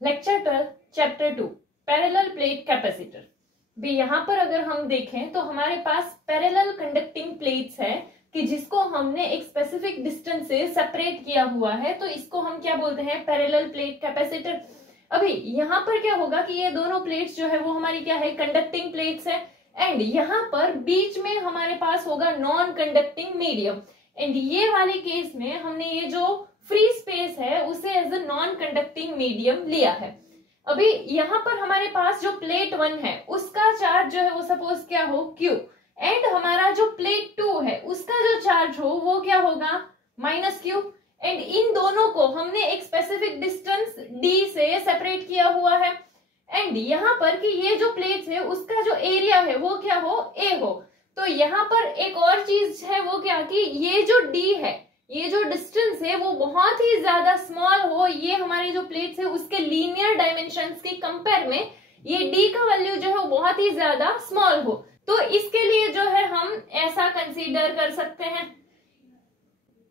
Lecture 12 chapter 2 parallel plate capacitor. भी यहाँ पर अगर हम देखें तो हमारे पास पैरेलल कंडक्टिंग प्लेट्स है कि जिसको हमने एक स्पेसिफिक डिस्टेंस से सेपरेट किया हुआ है, तो इसको हम क्या बोलते हैं, पैरेलल प्लेट कैपेसिटर। अभी यहाँ पर क्या होगा कि ये दोनों प्लेट्स जो है वो हमारी क्या है, कंडक्टिंग प्लेट्स है। एंड यहाँ पर बीच में हमारे पास होगा नॉन कंडक्टिंग मीडियम। एंड ये वाले केस में हमने ये जो फ्री स्पेस है उसे as a non conducting medium लिया है। अभी यहाँ पर हमारे पास जो प्लेट 1 है उसका चार्ज जो है वो सपोज क्या हो, Q। एंड हमारा जो प्लेट 2 है उसका जो चार्ज हो वो क्या होगा, -Q। एंड इन दोनों को हमने एक स्पेसिफिक डिस्टेंस D से सेपरेट किया हुआ है। एंड यहाँ पर कि ये जो प्लेट है उसका जो एरिया है वो क्या हो, A हो। तो यहाँ पर एक और चीज है वो क्या कि ये जो D है, ये जो डिस्टेंस है वो बहुत ही ज्यादा स्मॉल हो। ये हमारी जो प्लेट्स है उसके लीनियर डायमेंशंस के कंपेयर में ये D का वैल्यू जो है वो बहुत ही ज्यादा स्मॉल हो। तो इसके लिए जो है हम ऐसा कंसीडर कर सकते हैं।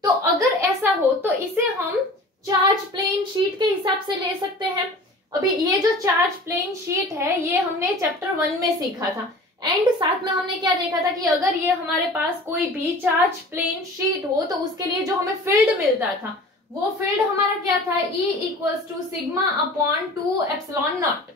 तो अगर ऐसा हो तो इसे हम चार्ज प्लेन शीट के हिसाब से ले सकते हैं। अभी ये जो चार्ज प्लेन शीट है ये हमने चैप्टर 1 में सीखा था। एंड साथ में हमने क्या देखा था कि अगर ये हमारे पास कोई भी चार्ज प्लेन शीट हो तो उसके लिए जो हमें फील्ड मिलता था वो फील्ड हमारा क्या था, E = σ/2ε0।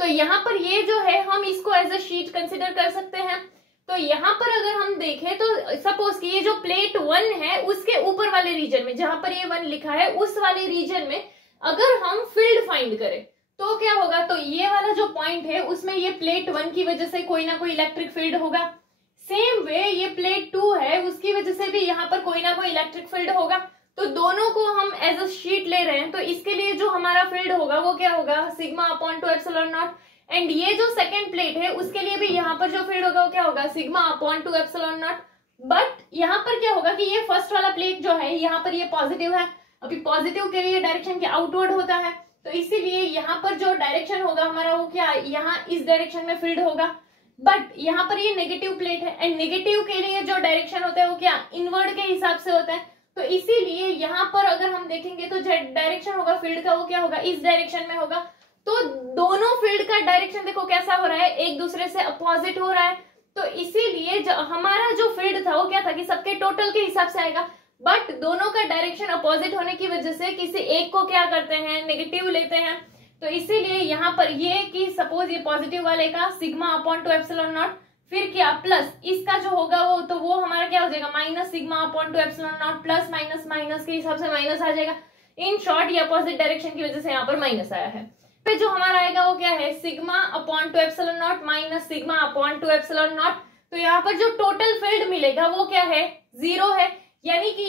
तो यहाँ पर ये जो है हम इसको एज अ शीट कंसिडर कर सकते हैं। तो यहाँ पर अगर हम देखें तो सपोज कि ये जो प्लेट 1 है उसके ऊपर वाले रीजन में जहां पर ये 1 लिखा है उस वाले रीजन में अगर हम फील्ड फाइंड करें तो क्या होगा, तो ये वाला जो पॉइंट है उसमें ये प्लेट 1 की वजह से कोई ना कोई इलेक्ट्रिक फील्ड होगा। सेम वे ये प्लेट 2 है उसकी वजह से भी यहाँ पर कोई ना कोई इलेक्ट्रिक फील्ड होगा। तो दोनों को हम एज अ शीट ले रहे हैं तो इसके लिए जो हमारा फील्ड होगा वो क्या होगा, σ/2ε0। एंड ये जो सेकेंड प्लेट है उसके लिए भी यहाँ पर जो फील्ड होगा वो क्या होगा, σ/2ε0। बट यहाँ पर क्या होगा कि ये फर्स्ट वाला प्लेट जो है यहाँ पर ये पॉजिटिव है। अभी पॉजिटिव के लिए डायरेक्शन क्या आउटवर्ड होता है, तो इसीलिए यहाँ पर जो डायरेक्शन होगा हमारा वो क्या, यहाँ इस डायरेक्शन में फील्ड होगा। बट यहाँ पर ये नेगेटिव प्लेट है एंड नेगेटिव के लिए जो डायरेक्शन होता है वो क्या, इनवर्ड के हिसाब से होता है। तो इसीलिए यहाँ पर अगर हम देखेंगे तो जो डायरेक्शन होगा फील्ड का वो क्या होगा, इस डायरेक्शन में होगा। तो दोनों फील्ड का डायरेक्शन देखो कैसा हो रहा है, एक दूसरे से अपोजिट हो रहा है। तो इसीलिए हमारा जो फील्ड था वो क्या था कि सबके टोटल के हिसाब से आएगा। बट दोनों का डायरेक्शन अपोजिट होने की वजह से किसी एक को क्या करते हैं, नेगेटिव लेते हैं। तो इसीलिए यहाँ पर ये कि सपोज ये पॉजिटिव वाले का σ/2ε0 फिर क्या प्लस इसका जो होगा वो, तो वो हमारा क्या हो जाएगा, -σ/2ε0 प्लस माइनस माइनस के हिसाब से माइनस आ जाएगा। इन शॉर्ट ये अपोजिट डायरेक्शन की वजह से यहाँ पर माइनस आया है। फिर जो हमारा आएगा वो क्या है, σ/2ε0 माइनस σ/2ε0। तो यहाँ पर जो टोटल फील्ड मिलेगा वो क्या है, 0 है। यानी कि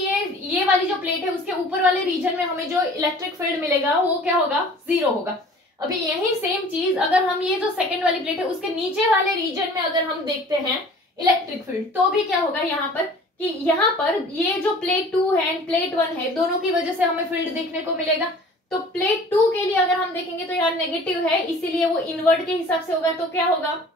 ये वाली जो प्लेट है उसके ऊपर वाले रीजन में हमें जो इलेक्ट्रिक फील्ड मिलेगा वो क्या होगा, 0 होगा। अभी यही सेम चीज अगर हम ये जो सेकंड वाली प्लेट है उसके नीचे वाले रीजन में अगर हम देखते हैं इलेक्ट्रिक फील्ड तो भी क्या होगा यहाँ पर कि यहाँ पर ये जो प्लेट 2 है एंड प्लेट 1 है दोनों की वजह से हमें फील्ड देखने को मिलेगा। तो प्लेट 2 के लिए अगर हम देखेंगे तो यहाँ नेगेटिव है इसीलिए वो इनवर्ट के हिसाब से होगा। तो क्या होगा,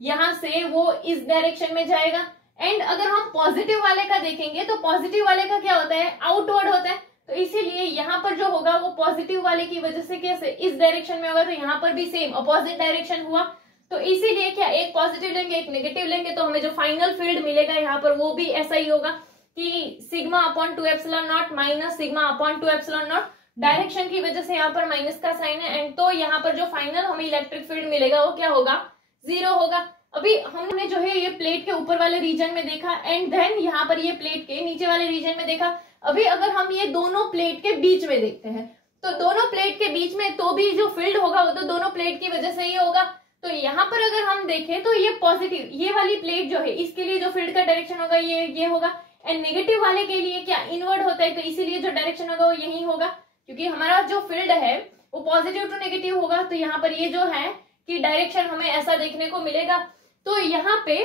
यहां से वो इस डायरेक्शन में जाएगा। एंड अगर हम पॉजिटिव वाले का देखेंगे तो पॉजिटिव वाले का क्या होता है, आउटवर्ड होता है। तो इसीलिए यहाँ पर जो होगा वो पॉजिटिव वाले की वजह से कैसे इस डायरेक्शन में होगा। तो यहाँ पर भी सेम अपोजिट डायरेक्शन हुआ। तो इसीलिए क्या, एक पॉजिटिव लेंगे एक नेगेटिव लेंगे तो हमें जो फाइनल फील्ड मिलेगा यहाँ पर वो भी ऐसा ही होगा कि σ/2ε0 माइनस σ/2ε0। डायरेक्शन की वजह से यहाँ पर माइनस का साइन है। एंड तो यहाँ पर जो फाइनल हमें इलेक्ट्रिक फील्ड मिलेगा वो क्या होगा, 0 होगा। अभी हमने जो है ये प्लेट के ऊपर वाले रीजन में देखा एंड देन यहाँ पर ये प्लेट के नीचे वाले रीजन में देखा। अभी अगर हम ये दोनों प्लेट के बीच में देखते हैं तो दोनों प्लेट के बीच में तो भी जो फील्ड होगा वो तो दोनों प्लेट की वजह से ही होगा। तो यहाँ पर अगर हम देखें तो ये पॉजिटिव ये वाली प्लेट जो है इसके लिए जो फील्ड का डायरेक्शन होगा ये होगा। एंड नेगेटिव वाले के लिए क्या, इनवर्ड होता है। तो इसीलिए जो डायरेक्शन होगा वो यही होगा क्योंकि हमारा जो फील्ड है वो पॉजिटिव टू नेगेटिव होगा। तो यहाँ पर ये जो है कि डायरेक्शन हमें ऐसा देखने को मिलेगा। तो यहाँ पे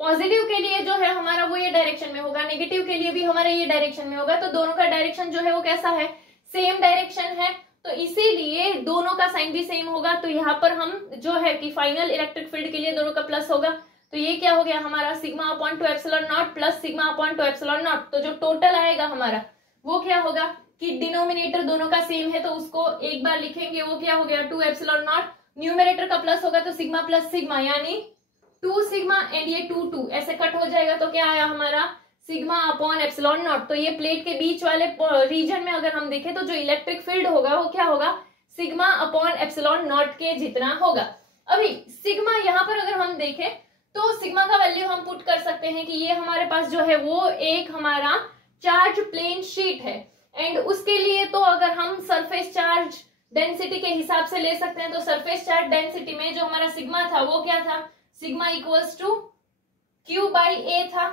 पॉजिटिव के लिए जो है हमारा वो ये डायरेक्शन में होगा, नेगेटिव के लिए भी हमारा ये डायरेक्शन में होगा। तो दोनों का डायरेक्शन जो है वो कैसा है, सेम डायरेक्शन है। तो इसीलिए दोनों का साइन भी सेम होगा। तो यहाँ पर हम जो है कि फाइनल इलेक्ट्रिक फील्ड के लिए दोनों का प्लस होगा। तो ये क्या हो गया हमारा σ/2ε0 प्लस σ/2ε0। तो जो टोटल आएगा हमारा वो क्या होगा, कि डिनोमिनेटर दोनों का सेम है तो उसको एक बार लिखेंगे, वो क्या हो गया 2 एप्सिलॉन नॉट, न्यूमरेटर का प्लस होगा तो सिग्मा प्लस सिग्मा यानी 2 सिग्मा एंड ये 2 ऐसे कट हो जाएगा तो क्या आया हमारा सिग्मा अपॉन एप्सिलॉन नॉट। तो ये प्लेट के बीच वाले रीजन में अगर हम देखें तो जो इलेक्ट्रिक फील्ड होगा वो क्या होगा सिग्मा अपॉन एप्सिलॉन नॉट के जितना होगा। अभी सिग्मा यहाँ पर अगर हम देखें तो सिग्मा का वैल्यू हम पुट कर सकते हैं कि ये हमारे पास जो है वो एक हमारा चार्ज प्लेन शीट है एंड उसके लिए तो अगर हम सरफेस चार्ज डेंसिटी के हिसाब से ले सकते हैं तो सरफेस चार्ज डेंसिटी में जो हमारा सिग्मा था वो क्या था sigma equals to Q by A था।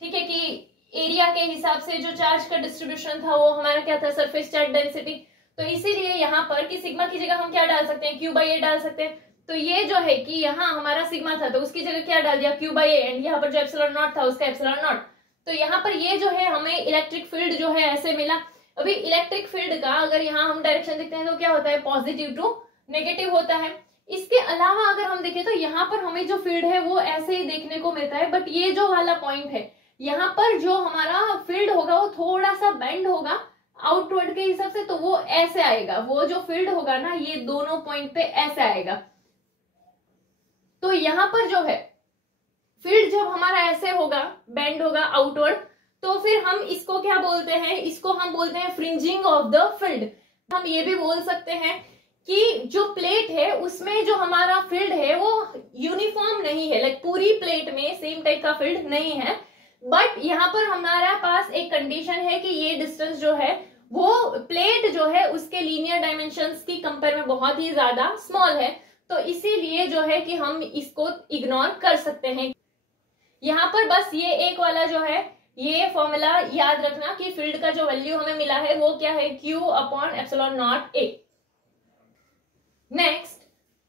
ठीक है कि एरिया के हिसाब से जो चार्ज का डिस्ट्रीब्यूशन था वो हमारा क्या था सरफेस चार्ज डेंसिटी। तो इसीलिए यहाँ पर कि सिग्मा की जगह हम क्या डाल सकते हैं क्यू बाई ए डाल सकते हैं। तो ये जो है कि यहाँ हमारा सिग्मा था तो उसकी जगह क्या डाल दिया क्यू बाई ए एंड यहाँ पर जो एप्सिलॉन नॉट था उसका एप्सिलॉन नॉट। तो यहाँ पर ये जो है हमें इलेक्ट्रिक फील्ड जो है ऐसे मिला। अभी इलेक्ट्रिक फील्ड का अगर यहाँ हम डायरेक्शन देखते हैं तो क्या होता है पॉजिटिव टू नेगेटिव होता है। इसके अलावा अगर हम देखें तो यहाँ पर हमें जो फील्ड है वो ऐसे ही देखने को मिलता है, बट ये जो वाला पॉइंट है यहाँ पर जो हमारा फील्ड होगा वो थोड़ा सा बेंड होगा आउटवर्ड के हिसाब से, तो वो ऐसे आएगा, वो जो फील्ड होगा ना ये दोनों पॉइंट पे ऐसे आएगा। तो यहाँ पर जो है फील्ड जब हमारा ऐसे होगा बेंड होगा आउटवर्ड तो फिर हम इसको क्या बोलते हैं, इसको हम बोलते हैं फ्रिंजिंग ऑफ द फील्ड। हम ये भी बोल सकते हैं कि जो प्लेट है उसमें जो हमारा फील्ड है वो यूनिफॉर्म नहीं है, लाइक पूरी प्लेट में सेम टाइप का फील्ड नहीं है, बट यहाँ पर हमारा पास एक कंडीशन है कि ये डिस्टेंस जो है वो प्लेट जो है उसके लीनियर डायमेंशंस की कंपेयर में बहुत ही ज्यादा स्मॉल है, तो इसीलिए जो है कि हम इसको इग्नोर कर सकते हैं। यहाँ पर बस ये एक वाला जो है ये फॉर्मूला याद रखना कि फील्ड का जो वैल्यू हमें मिला है वो क्या है Q upon epsilon not A। Next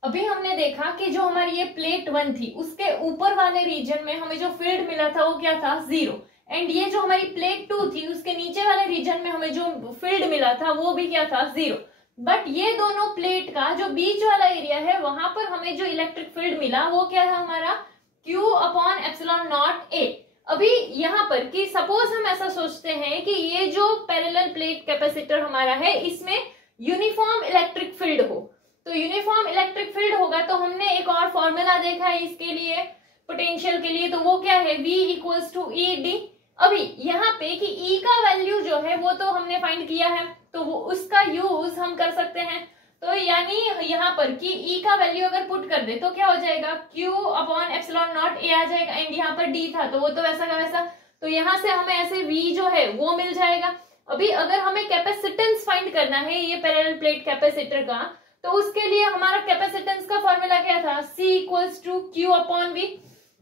अभी हमने देखा कि जो हमारी ये प्लेट 1 थी उसके ऊपर वाले रीजन में हमें जो फील्ड मिला था वो क्या था 0 एंड ये जो हमारी प्लेट 2 थी उसके नीचे वाले रीजन में हमें जो फील्ड मिला था वो भी क्या था 0। बट ये दोनों प्लेट का जो बीच वाला एरिया है वहां पर हमें जो इलेक्ट्रिक फील्ड मिला वो क्या है हमारा Q upon epsilon not A। अभी यहाँ पर कि सपोज हम ऐसा सोचते हैं कि ये जो पैरेलल प्लेट कैपेसिटर हमारा है इसमें यूनिफॉर्म इलेक्ट्रिक फील्ड हो, तो यूनिफॉर्म इलेक्ट्रिक फील्ड होगा तो हमने एक और फॉर्मूला देखा है इसके लिए पोटेंशियल के लिए, तो वो क्या है V equals to E D. अभी यहाँ पे कि E का वैल्यू जो है वो तो हमने फाइंड किया है तो वो उसका यूज हम कर सकते हैं। तो यानी यहाँ पर कि E का वैल्यू अगर पुट कर दे तो क्या हो जाएगा Q upon epsilon not A आ जाएगा एंड यहाँ पर D था तो वो तो वैसा का वैसा, तो यहाँ से हमें ऐसे V जो है वो मिल जाएगा। अभी अगर हमें कैपेसिटेंस फाइंड करना है ये पैरेलल प्लेट कैपेसिटर का तो उसके लिए हमारा कैपेसिटेंस का फॉर्मूला क्या था C equals to Q upon V।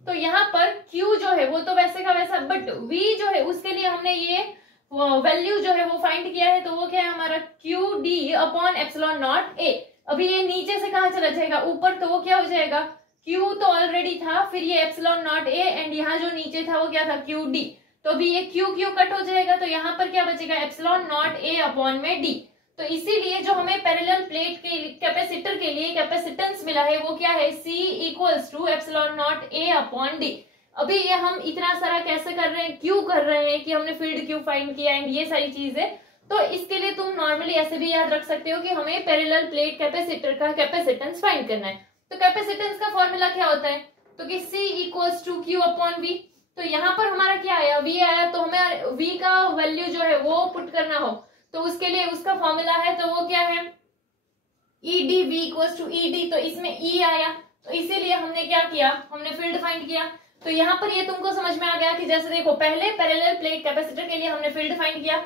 तो यहाँ पर Q जो है वो तो वैसे का वैसा, बट V जो है उसके लिए हमने ये वैल्यू जो है वो फाइंड किया है तो वो क्या है हमारा Q D upon epsilon naught ए। अभी ये नीचे से कहाँ चला जाएगा ऊपर, तो वो क्या हो जाएगा Q तो ऑलरेडी था फिर ये एप्सिलॉन नॉट ए एंड यहाँ जो नीचे था वो क्या था क्यू डी, तो अभी ये क्यू क्यू कट हो जाएगा तो यहाँ पर क्या बचेगा एप्सिलॉन नॉट ए अपॉन में डी। तो इसीलिए जो हमें पैरेलल प्लेट के कैपेसिटर के लिए कैपेसिटेंस मिला है वो क्या है C equals to epsilon naught A upon D. अभी ये हम इतना सारा कैसे कर रहे हैं, क्यों कर रहे हैं कि हमने फील्ड क्यों फाइंड किया एंड ये सारी चीजें, तो इसके लिए तुम नॉर्मली ऐसे भी याद रख सकते हो कि हमें पैरेलल प्लेट कैपेसिटर का कैपेसिटेंस फाइंड करना है। तो कैपेसिटेंस का फॉर्मूला क्या होता है तो कि C equals to Q upon V। तो यहाँ पर हमारा क्या आया V आया, तो हमें V का वैल्यू जो है वो पुट करना हो तो उसके लिए उसका फॉर्मूला है तो वो क्या है ED V equals to ED, तो इसमें E आया तो इसीलिए हमने क्या किया हमने फील्ड फाइंड किया। तो यहाँ पर ये तुमको समझ में आ गया कि जैसे देखो पहले पैरेलल प्लेट कैपेसिटर के लिए हमने फील्ड फाइंड किया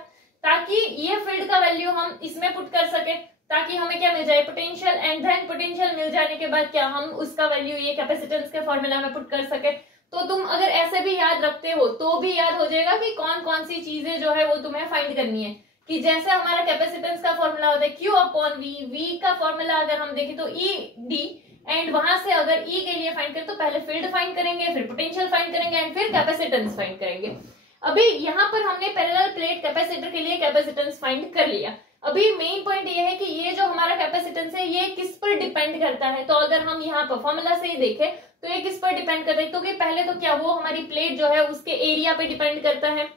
ताकि ये फील्ड का वैल्यू हम इसमें पुट कर सके ताकि हमें क्या मिल जाए पोटेंशियल, एंड देन पोटेंशियल मिल जाने के बाद क्या हम उसका वैल्यू ये कैपेसिटेंस के फॉर्मूला में पुट कर सके। तो तुम अगर ऐसे भी याद रखते हो तो भी याद हो जाएगा कि कौन कौन सी चीजें जो है वो तुम्हें फाइंड करनी है। कि जैसे हमारा कैपेसिटेंस का फॉर्मूला होता है Q अपॉन V, V का फॉर्मूला अगर हम देखें तो E D, एंड वहां से अगर E के लिए फाइंड करें तो पहले फील्ड फाइंड करेंगे फिर पोटेंशियल फाइंड करेंगे एंड फिर कैपेसिटेंस फाइंड करेंगे। अभी यहाँ पर हमने पैरेलल प्लेट कैपेसिटर के लिए कैपेसिटेंस फाइंड कर लिया। अभी मेन पॉइंट ये है कि ये जो हमारा कैपेसिटेंस है ये किस पर डिपेंड करता है, तो अगर हम यहाँ पर फॉर्मूला से ही देखें तो ये किस पर डिपेंड करता है, क्योंकि पहले तो क्या वो हमारी प्लेट जो है उसके एरिया पे डिपेंड करता है,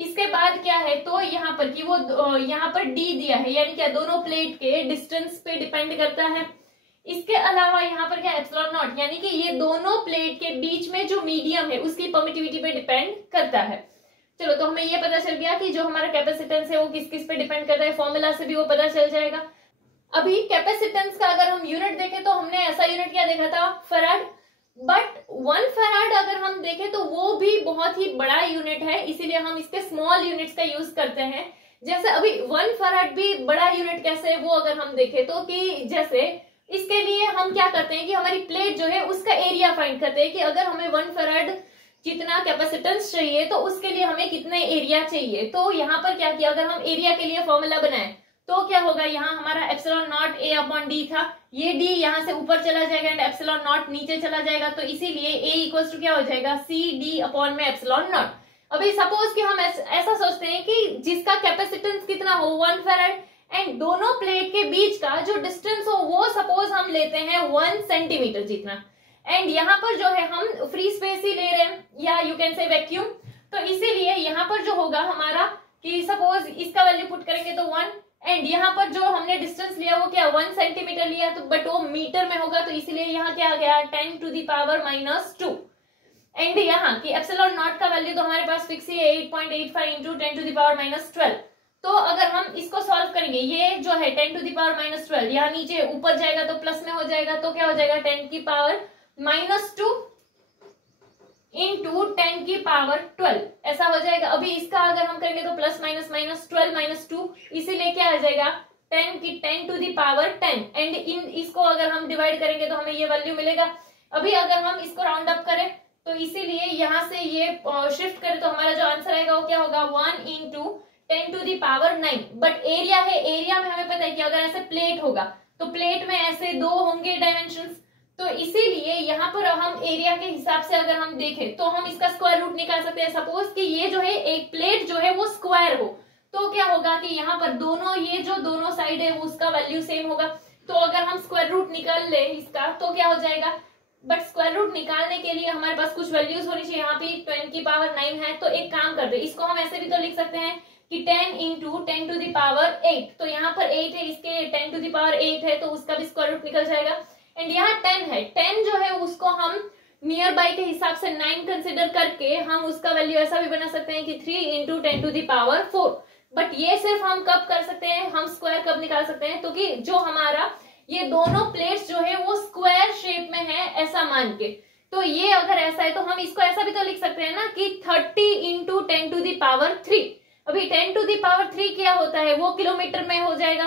इसके बाद क्या है, तो यहाँ पर कि वो यहाँ पर डी दिया है, यानी क्या दोनों प्लेट के डिस्टेंस पे डिपेंड करता है। इसके अलावा यहाँ पर क्या एप्सिलॉन नॉट, यानी कि ये दोनों प्लेट के बीच में जो मीडियम है उसकी परमिटिविटी पे डिपेंड करता है। चलो, तो हमें ये पता चल गया कि जो हमारा कैपेसिटेंस है वो किस किस पे डिपेंड करता है, फॉर्मूला से भी वो पता चल जाएगा। अभी कैपेसिटेंस का अगर हम यूनिट देखें तो हमने ऐसा यूनिट क्या देखा था, फैराड, बट 1 फैराड अगर हम देखें तो वो भी बहुत ही बड़ा यूनिट है, इसीलिए हम इसके स्मॉल यूनिट्स का यूज करते हैं। जैसे अभी 1 फैराड भी बड़ा यूनिट कैसे है वो अगर हम देखें तो कि जैसे इसके लिए हम क्या करते हैं कि हमारी प्लेट जो है उसका एरिया फाइंड करते हैं कि अगर हमें 1 फैराड जितना कैपेसिटेंस चाहिए तो उसके लिए हमें कितने एरिया चाहिए। तो यहाँ पर क्या किया, अगर हम एरिया के लिए फॉर्मूला बनाए तो क्या होगा, यहाँ हमारा epsilon naught A upon D था, ये डी यहाँ से ऊपर चला जाएगा एंड एप्सिलॉन नॉट नीचे चला जाएगा, तो इसीलिए ए इक्वल्स टू क्या हो जाएगा, सी डी अपॉन में एप्सिलॉन नॉट। अभी सपोज कि हम ऐसा सोचते हैं कि जिसका कैपेसिटेंस कितना हो 1 फैराड एंड दोनों प्लेट के बीच का जो डिस्टेंस हो वो सपोज हम लेते हैं 1 सेंटीमीटर जितना, एंड यहाँ पर जो है हम फ्री स्पेस ही ले रहे हैं या यू कैन से वैक्यूम, तो इसीलिए यहाँ पर जो होगा हमारा कि सपोज इसका वैल्यू पुट करेंगे तो 1 एंड यहाँ पर जो हमने डिस्टेंस लिया वो क्या 1 सेंटीमीटर लिया, तो बट वो मीटर में होगा, तो इसीलिए यहाँ क्या आ गया 10 टू द पावर -2 एंड यहाँ की एप्सिलॉन नॉट का वैल्यू तो हमारे पास फिक्स ही है 8.85 इंटू 10 टू द पावर -12। तो अगर हम इसको सॉल्व करेंगे, ये जो है 10 टू द पावर -12 यहाँ नीचे ऊपर जाएगा तो प्लस में हो जाएगा, तो क्या हो जाएगा 10 की पावर -2 इंटू 10 की पावर 12 ऐसा हो जाएगा। अभी इसका अगर हम करेंगे तो प्लस माइनस -12 -2, इसीलिए क्या आ जाएगा 10 टू दी पावर 10 एंड इन इसको अगर हम डिवाइड करेंगे तो हमें ये वैल्यू मिलेगा। अभी अगर हम इसको राउंड अप करें तो इसीलिए यहाँ से ये शिफ्ट करें तो हमारा जो आंसर आएगा वो क्या होगा 1 into 10 to the power 9। But area है, एरिया में हमें पता है कि अगर ऐसे प्लेट होगा तो प्लेट में ऐसे 2 होंगे डायमेंशंस, तो इसीलिए यहाँ पर हम एरिया के हिसाब से अगर हम देखें तो हम इसका स्क्वायर रूट निकाल सकते हैं। सपोज कि ये जो है एक प्लेट जो है वो स्क्वायर हो तो क्या होगा कि यहाँ पर दोनों ये जो दोनों साइड है वो उसका वैल्यू सेम होगा, तो अगर हम स्क्वायर रूट निकाल ले इसका तो क्या हो जाएगा, बट स्क्वायर रूट निकालने के लिए हमारे पास कुछ वैल्यूज होनी चाहिए। यहाँ पे 10 की पावर 9 है, तो एक काम करते हैं, इसको हम ऐसे भी तो लिख सकते हैं कि 10 इंटू 10 टू द पावर 8, तो यहाँ पर 8 है, इसके 10 टू द पावर 8 है, तो उसका भी स्क्वायर रूट निकल जाएगा। एंड यहाँ 10 है, 10 जो है उसको हम नियर बाई के हिसाब से 9 कंसिडर करके हम उसका वैल्यू ऐसा भी बना सकते हैं कि 3 into 10 to the power 4। But ये सिर्फ हम कब कर सकते हैं, हम स्क्वायर कब निकाल सकते हैं, तो कि जो हमारा ये दोनों प्लेट्स जो है वो स्क्वायर शेप में है ऐसा मान के। तो ये अगर ऐसा है तो हम इसको ऐसा भी तो लिख सकते हैं ना कि 30 इंटू 10 टू द पावर 3। अभी 10 टू द पावर 3 क्या होता है, वो किलोमीटर में हो जाएगा,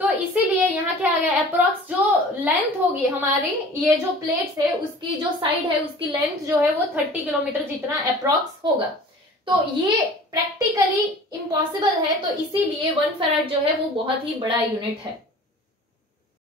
तो इसीलिए यहाँ क्या आ गया अप्रोक्स जो लेंथ होगी हमारी ये जो प्लेट्स है उसकी जो साइड है उसकी लेंथ जो है वो 30 किलोमीटर जितना अप्रोक्स होगा। तो ये प्रैक्टिकली इम्पॉसिबल है, तो इसीलिए 1 फैराड जो है वो बहुत ही बड़ा यूनिट है।